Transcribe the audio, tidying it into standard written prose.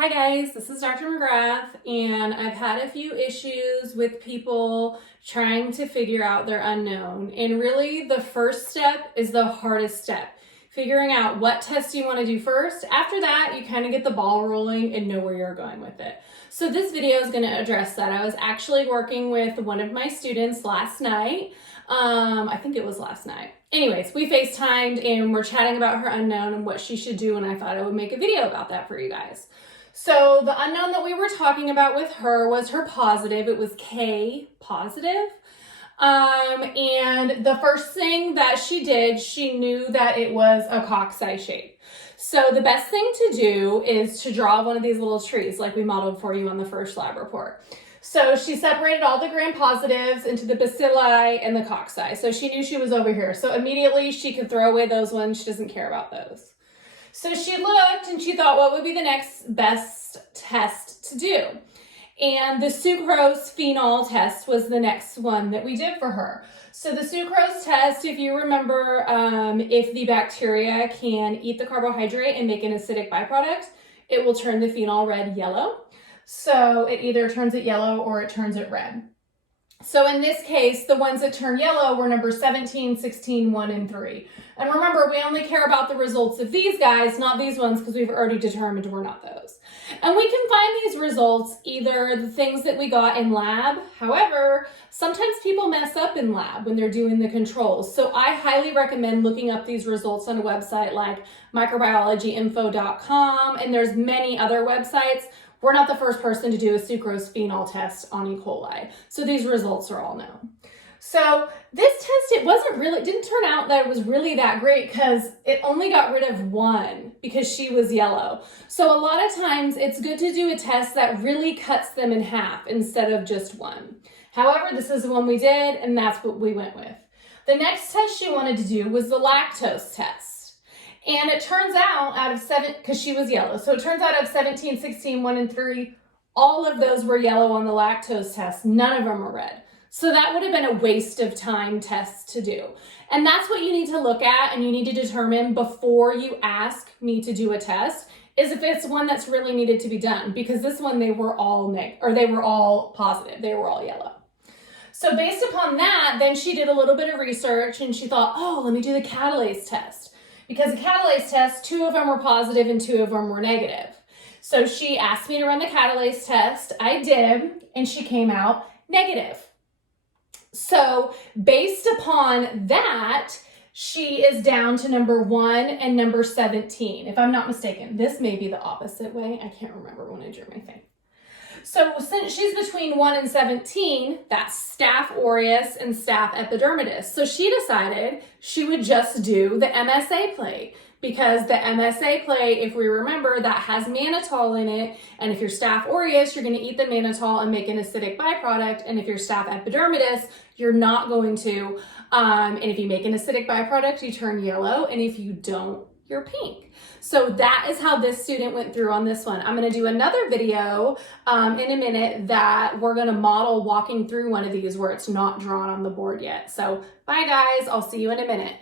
Hi guys, this is Dr. McGrath, and I've had a few issues with people trying to figure out their unknown. And really, the first step is the hardest step, figuring out what test you want to do first. After that, you kind of get the ball rolling and know where you're going with it. So this video is going to address that. I was actually working with one of my students last night. I think it was last night. Anyways, we FaceTimed and we're chatting about her unknown and what she should do, and I thought I would make a video about that for you guys. So the unknown that we were talking about with her was her positive. It was K positive. And the first thing that she did, she knew that it was a cocci shape. So the best thing to do is to draw one of these little trees like we modeled for you on the first lab report. So she separated all the gram-positives into the bacilli and the cocci. So she knew she was over here. So immediately she could throw away those ones. She doesn't care about those. So she looked and she thought, what would be the next best test to do? And the sucrose phenol test was the next one that we did for her. So the sucrose test, if you remember, if the bacteria can eat the carbohydrate and make an acidic byproduct, it will turn the phenol red yellow. So it either turns it yellow or it turns it red. So in this case, the ones that turn yellow were number 17, 16, 1, and 3. And remember, we only care about the results of these guys, not these ones, because we've already determined we're not those. And we can find these results either the things that we got in lab. However, sometimes people mess up in lab when they're doing the controls. So I highly recommend looking up these results on a website like microbiologyinfo.com, and there's many other websites. We're not the first person to do a sucrose phenol test on E. coli. So these results are all known. So this test, it didn't turn out that it was really that great because it only got rid of one because she was yellow. So a lot of times it's good to do a test that really cuts them in half instead of just one. However, this is the one we did, and that's what we went with. The next test she wanted to do was the lactose test. And it turns out because she was yellow, so it turns out out of 17, 16, 1, and 3, all of those were yellow on the lactose test. None of them were red. So that would have been a waste of time test to do. And that's what you need to look at and you need to determine before you ask me to do a test, is if it's one that's really needed to be done. Because this one, they were all positive. They were all yellow. So based upon that, then she did a little bit of research and she thought, oh, let me do the catalase test. Because the catalase test, 2 of them were positive and 2 of them were negative. So she asked me to run the catalase test. I did, and she came out negative. So based upon that, she is down to number 1 and number 17. If I'm not mistaken, this may be the opposite way. I can't remember when I drew my thing. So since she's between 1 and 17, that's Staph aureus and Staph epidermidis. So she decided she would just do the MSA plate because the MSA plate, if we remember, that has mannitol in it. And if you're Staph aureus, you're going to eat the mannitol and make an acidic byproduct. And if you're Staph epidermidis, you're not going to. And if you make an acidic byproduct, you turn yellow. And if you don't, you're pink. So that is how this student went through on this one. I'm going to do another video in a minute that we're going to model walking through one of these where it's not drawn on the board yet. So bye guys, I'll see you in a minute.